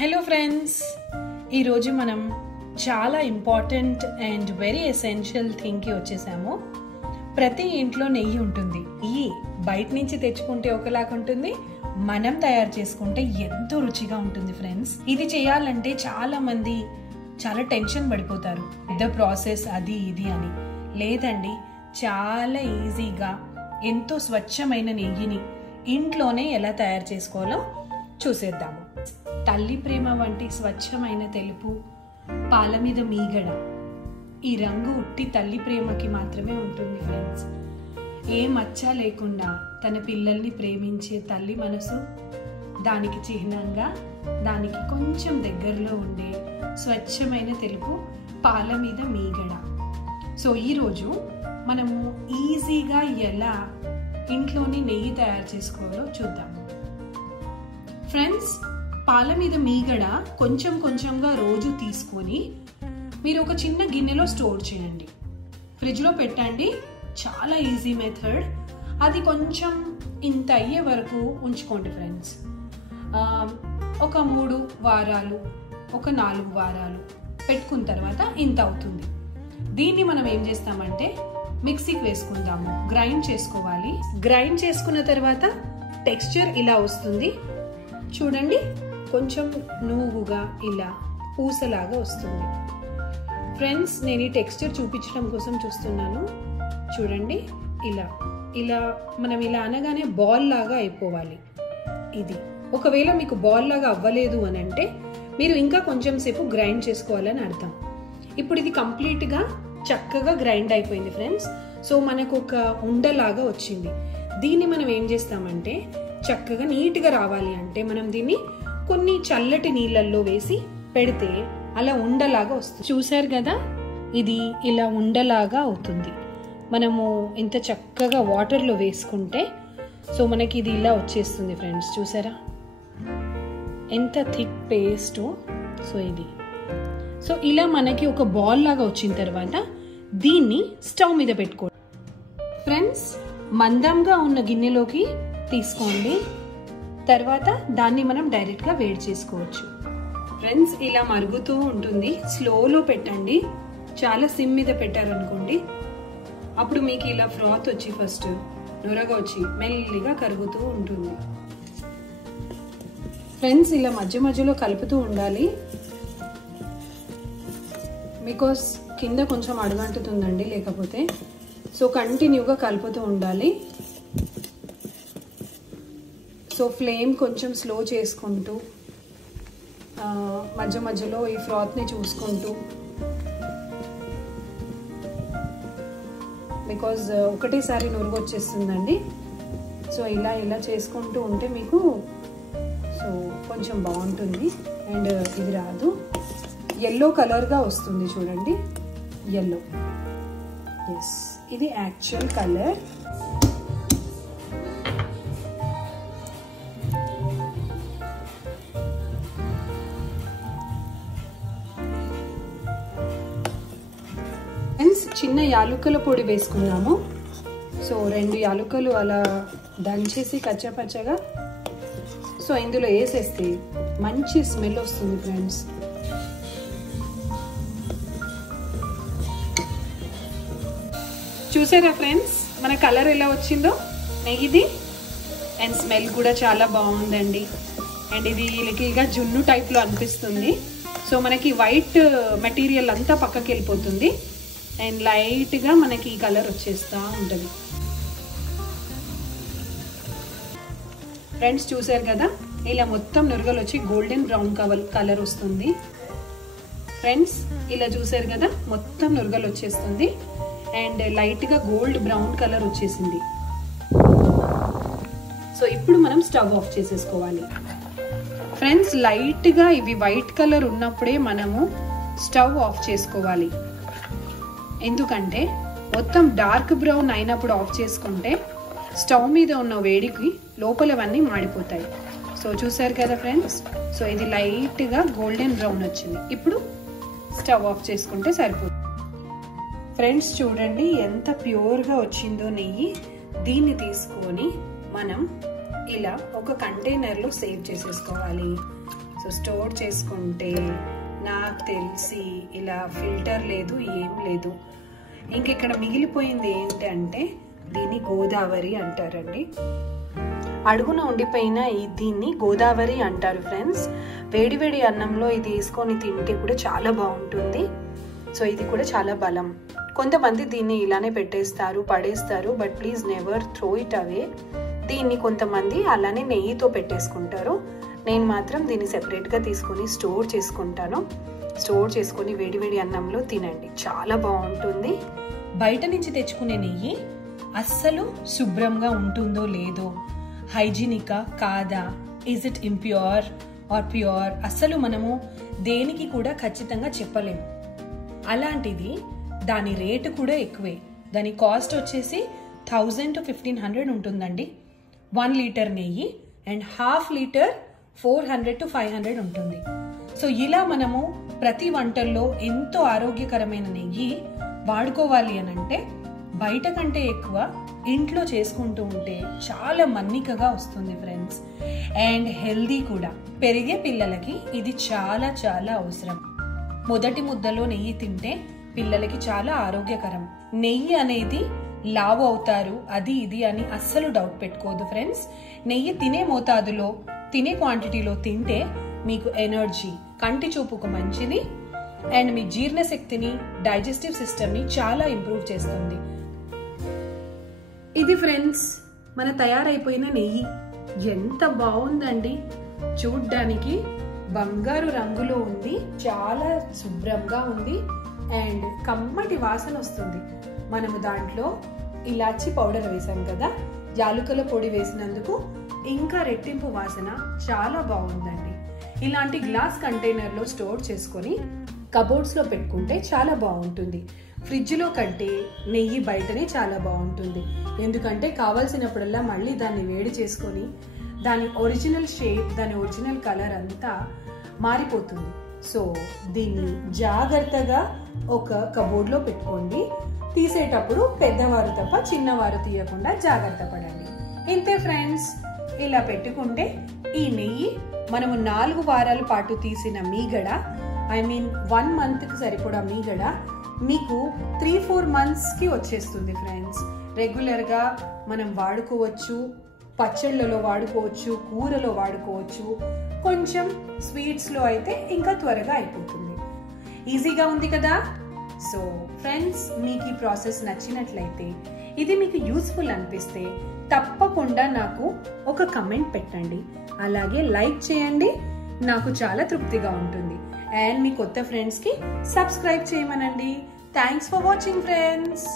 Hello friends, ఈరోజు మనం చాలా ఇంపార్టెంట్ అండ్ వెరీ ఎసెన్షియల్ థింగ్కి వచ్చేసాము. ప్రతి ఇంట్లో నెయ్యి ఉంటుంది. ఈ బయట నుంచి తెచ్చుకుంటే ఒకలాగా ఉంటుంది, మనం తయారు చేసుకుంటే ఎంతో రుచిగా ఉంటుంది ఫ్రెండ్స్. ఇది చేయాలంటే చాలా మంది చాలా టెన్షన్ పడిపోతారు, పెద్ద ప్రాసెస్ అది ఇది అని. లేదండి, చాలా ఈజీగా ఎంతో స్వచ్ఛమైన నెయ్యిని ఇంట్లోనే ఎలా తయారు చేసుకోవాలో చూసేద్దాము. తల్లి ప్రేమ వంటి స్వచ్ఛమైన తెలుపు, పాల మీద మీగడ, ఈ రంగు ఉట్టి తల్లి ప్రేమకి మాత్రమే ఉంటుంది ఫ్రెండ్స్. ఏ మచ్చ లేకుండా తన పిల్లల్ని ప్రేమించే తల్లి మనసు, దానికి చిహ్నంగా దానికి కొంచెం దగ్గరలో ఉండే స్వచ్ఛమైన తెలుపు, పాల మీద మీగడ. సో ఈరోజు మనము ఈజీగా ఎలా ఇంట్లోనే నెయ్యి తయారు చేసుకోవాలో చూద్దాము ఫ్రెండ్స్. పాల మీద మీగడ కొంచెం కొంచెంగా రోజు తీసుకొని మీరు ఒక చిన్న గిన్నెలో స్టోర్ చేయండి, ఫ్రిడ్జ్లో పెట్టండి. చాలా ఈజీ మెథడ్. అది కొంచెం ఇంత అయ్యే వరకు ఉంచుకోండి ఫ్రెండ్స్. ఒక 3 వారాలు, ఒక 4 వారాలు పెట్టుకున్న తర్వాత ఇంత అవుతుంది. దీన్ని మనం ఏం చేస్తామంటే మిక్సీకి వేసుకుందాము, గ్రైండ్ చేసుకోవాలి. గ్రైండ్ చేసుకున్న తర్వాత టెక్స్చర్ ఇలా వస్తుంది చూడండి, కొంచెం నూగుగా ఇలా పూసలాగా వస్తుంది ఫ్రెండ్స్. నేను ఈ టెక్స్చర్ చూపించడం కోసం చూస్తున్నాను. చూడండి, ఇలా ఇలా మనం ఇలా అనగానే బాల్ లాగా అయిపోవాలి ఇది. ఒకవేళ మీకు బాల్ లాగా అవ్వలేదు అని అంటే మీరు ఇంకా కొంచెం సేపు గ్రైండ్ చేసుకోవాలని అర్థం. ఇప్పుడు ఇది కంప్లీట్గా చక్కగా గ్రైండ్ అయిపోయింది ఫ్రెండ్స్. సో మనకు ఒక ఉండలాగా వచ్చింది. దీన్ని మనం ఏం చేస్తామంటే చక్కగా నీట్గా రావాలి అంటే మనం దీన్ని కొన్ని చల్లటి నీళ్ళల్లో వేసి పెడితే అలా ఉండలాగా వస్తుంది. చూసారు కదా, ఇది ఇలా ఉండలాగా అవుతుంది. మనము ఇంత చక్కగా వాటర్లో వేసుకుంటే సో మనకి ఇది ఇలా వచ్చేస్తుంది ఫ్రెండ్స్. చూసారా ఎంత థిక్ పేస్ట్. సో ఇది సో ఇలా మనకి ఒక బాల్ లాగా వచ్చిన తర్వాత దీన్ని స్టవ్ మీద పెట్టుకోండి ఫ్రెండ్స్. మందంగా ఉన్న గిన్నెలోకి తీసుకోండి. తర్వాత దాన్ని మనం డైరెక్ట్గా వేడి చేసుకోవచ్చు ఫ్రెండ్స్. ఇలా మరుగుతూ ఉంటుంది, స్లోలో పెట్టండి. చాలా సిమ్ మీద పెట్టారనుకోండి అప్పుడు మీకు ఇలా ఫ్రాత్ వచ్చి ఫస్ట్ నొరగా వచ్చి మెల్లిగా కరుగుతూ ఉంటుంది ఫ్రెండ్స్. ఇలా మధ్య మధ్యలో కలుపుతూ ఉండాలి, బికాస్ కింద కొంచెం అడుగంటుతుందండి లేకపోతే. సో కంటిన్యూగా కలుపుతూ ఉండాలి. సో ఫ్లేమ్ కొంచెం స్లో చేసుకుంటూ మధ్య మధ్యలో ఈ ఫ్రాత్ని చూసుకుంటూ, బికాజ్ ఒకటేసారి నురుగు వచ్చేస్తుందండి. సో ఇలా ఇలా చేసుకుంటూ ఉంటే మీకు సో కొంచెం బాగుంటుంది. అండ్ ఇది రాదు, ఎల్లో కలర్గా వస్తుంది చూడండి, ఎల్లో. ఎస్, ఇది యాక్చువల్ కలర్. చిన్న యాలుకల పొడి వేసుకున్నాము. సో 2 యాలుకలు అలా దంచేసి కచ్చపచ్చగా సో ఇందులో వేసేస్తే మంచి స్మెల్ వస్తుంది ఫ్రెండ్స్. చూసారా ఫ్రెండ్స్ మన కలర్ ఎలా వచ్చిందో నెయ్యిది. అండ్ స్మెల్ కూడా చాలా బాగుందండి. అండ్ ఇది లిటిల్గా జున్ను టైప్లో అనిపిస్తుంది. సో మనకి వైట్ మెటీరియల్ అంతా పక్కకి వెళ్ళిపోతుంది అండ్ లైట్గా మనకి ఈ కలర్ వచ్చేస్తూ ఉంటుంది ఫ్రెండ్స్. చూసారు కదా, ఇలా మొత్తం నురగలు వచ్చి గోల్డెన్ బ్రౌన్ కలర్ వస్తుంది ఫ్రెండ్స్. ఇలా చూసారు కదా, మొత్తం నురగలు వచ్చేస్తుంది అండ్ లైట్గా గోల్డ్ బ్రౌన్ కలర్ వచ్చేసింది. సో ఇప్పుడు మనం స్టవ్ ఆఫ్ చేసేసుకోవాలి ఫ్రెండ్స్. లైట్గా ఇవి వైట్ కలర్ ఉన్నప్పుడే మనము స్టవ్ ఆఫ్ చేసుకోవాలి. ఎందుకంటే మొత్తం డార్క్ బ్రౌన్ అయినప్పుడు ఆఫ్ చేసుకుంటే స్టవ్ మీద ఉన్న వేడికి లోపలవన్నీ మాడిపోతాయి. సో చూసారు కదా ఫ్రెండ్స్, సో ఇది లైట్గా గోల్డెన్ బ్రౌన్ వచ్చింది. ఇప్పుడు స్టవ్ ఆఫ్ చేసుకుంటే సరిపోతుంది ఫ్రెండ్స్. చూడండి ఎంత ప్యూర్గా వచ్చిందో నెయ్యి. దీన్ని తీసుకొని మనం ఇలా ఒక కంటైనర్లో సేవ్ చేసేసుకోవాలి. సో సో స్టోర్ చేసుకుంటే నాకు తెలిసి ఇలా ఫిల్టర్ లేదు, ఏం లేదు. ఇంక ఇక్కడ మిగిలిపోయింది ఏంటంటే దీన్ని గోదావరి అంటారండి. అడుగున ఉండిపోయిన దీన్ని గోదావరి అంటారు ఫ్రెండ్స్. వేడివేడి అన్నంలో ఇది వేసుకొని తింటే కూడా చాలా బాగుంటుంది. సో ఇది కూడా చాలా బలం. కొంతమంది దీన్ని ఇలానే పెట్టేస్తారు, పడేస్తారు, but please never throw it away. దీన్ని కొంతమంది అలానే నెయ్యితో పెట్టేసుకుంటారు. నేను మాత్రం దీన్ని సెపరేట్గా తీసుకొని స్టోర్ చేసుకుంటాను. స్టోర్ చేసుకొని వేడివేడి అన్నంలో తినండి, చాలా బాగుంటుంది. బయట నుంచి తెచ్చుకునే నెయ్యి అస్సలు శుభ్రంగా ఉంటుందో లేదో, హైజీనికా కాదా, is it impure or pure, అస్సలు మనము దేనికి కూడా ఖచ్చితంగా చెప్పలేము. అలాంటిది దాని రేటు కూడా ఎక్కువే. దాని కాస్ట్ వచ్చేసి 1000 to 1500 ఉంటుందండి. 1 లీటర్ నెయ్యి అండ్ హాఫ్ లీటర్ 400 to 500 ఉంటుంది. సో ఇలా మనము ప్రతి వంటల్లో ఎంతో ఆరోగ్యకరమైన నెయ్యి వాడుకోవాలి అని అంటే బయట కంటే ఎక్కువ ఇంట్లో చేసుకుంటూ ఉంటే చాలా మన్నికగా వస్తుంది ఫ్రెండ్స్. అండ్ హెల్దీ కూడా. పెరిగే పిల్లలకి ఇది చాలా చాలా అవసరం. మొదటి ముద్దలో నెయ్యి తింటే పిల్లలకి చాలా ఆరోగ్యకరం. నెయ్యి అనేది లావు అవుతారు అది ఇది అని అస్సలు డౌట్ పెట్టుకోవద్దు ఫ్రెండ్స్. నెయ్యి తినే మోతాదులో, తినే క్వాంటిటీలో తింటే మీకు ఎనర్జీ, కంటి చూపుకు మంచిది అండ్ మీ జీర్ణశక్తిని, డైజెస్టివ్ సిస్టమ్ని చాలా ఇంప్రూవ్ చేస్తుంది. ఇది ఫ్రెండ్స్ మన తయారైపోయిన నెయ్యి. ఎంత బాగుందండి, చూడ్డానికి బంగారు రంగులో ఉంది, చాలా శుభ్రంగా ఉంది అండ్ కమ్మటి వాసన వస్తుంది. మనము దాంట్లో ఇలాచి పౌడర్ వేసాం కదా, యాలుకల పొడి వేసినందుకు ఇంకా రెట్టింపు వాసన చాలా బాగుందండి. ఇలాంటి గ్లాస్ కంటైనర్లో స్టోర్ చేసుకొని కబోర్డ్స్లో పెట్టుకుంటే చాలా బాగుంటుంది. ఫ్రిడ్జ్లో కంటే నెయ్యి బయటనే చాలా బాగుంటుంది. ఎందుకంటే కావాల్సినప్పుడల్లా మళ్ళీ దాన్ని వేడి చేసుకొని దాని ఒరిజినల్ షేప్, దాని ఒరిజినల్ కలర్ అంతా మారిపోతుంది. సో దీన్ని జాగ్రత్తగా ఒక కబోర్డ్లో పెట్టుకోండి. తీసేటప్పుడు పెద్దవారు తప్ప చిన్నవారు తీయకుండా జాగ్రత్త పడండి. ఇంతే ఫ్రెండ్స్. ఇలా పెట్టుకుంటే ఈ నెయ్యి మనము 4 వారాల పాటు తీసిన మీగడ, ఐ మీన్ 1 మంత్కి సరిపడా మీగడ మీకు 3-4 మంత్స్కి వచ్చేస్తుంది ఫ్రెండ్స్. రెగ్యులర్గా మనం వాడుకోవచ్చు, పచ్చళ్ళలో వాడుకోవచ్చు, కూరలో వాడుకోవచ్చు, కొంచెం స్వీట్స్లో అయితే ఇంకా త్వరగా అయిపోతుంది. ఈజీగా ఉంది కదా. సో ఫ్రెండ్స్, మీకు ఈ ప్రాసెస్ నచ్చినట్లయితే, ఇది మీకు యూస్ఫుల్ అనిపిస్తే తప్పకుండా నాకు ఒక కమెంట్ పెట్టండి, అలాగే లైక్ చేయండి. నాకు చాలా తృప్తిగా ఉంటుంది. అండ్ మీ కొత్త ఫ్రెండ్స్కి సబ్స్క్రైబ్ చేయమనండి. Thanks for watching friends.